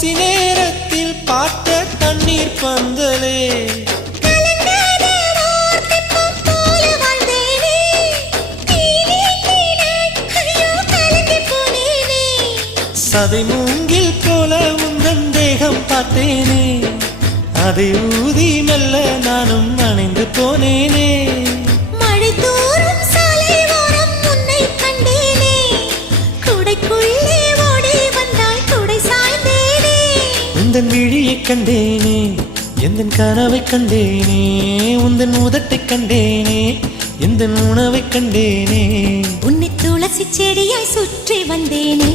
பசி நேரத்தில் பார்த்த தண்ணீர் பந்தலே சதை மூங்கில் போல உந்தன் தேகம் பார்த்தேனே அதை ஊதி மெல்ல நானும் அணைந்து போனேனே மழை தூரும் சாலை ஓரம் உன்னை கண்டேனே குடைக்குள்ளே ஓடி வந்தாய் குடை சாய்ந்தேனே உந்தன் விழியைக் கண்டேனே எந்தன் கனவைக் கண்டேனே உந்தன் உதட்டைக் கண்டேனே எந்தன் உணவைக் கண்டேனே உன்னை துளசி செடியாய் சுற்றி வந்தேனே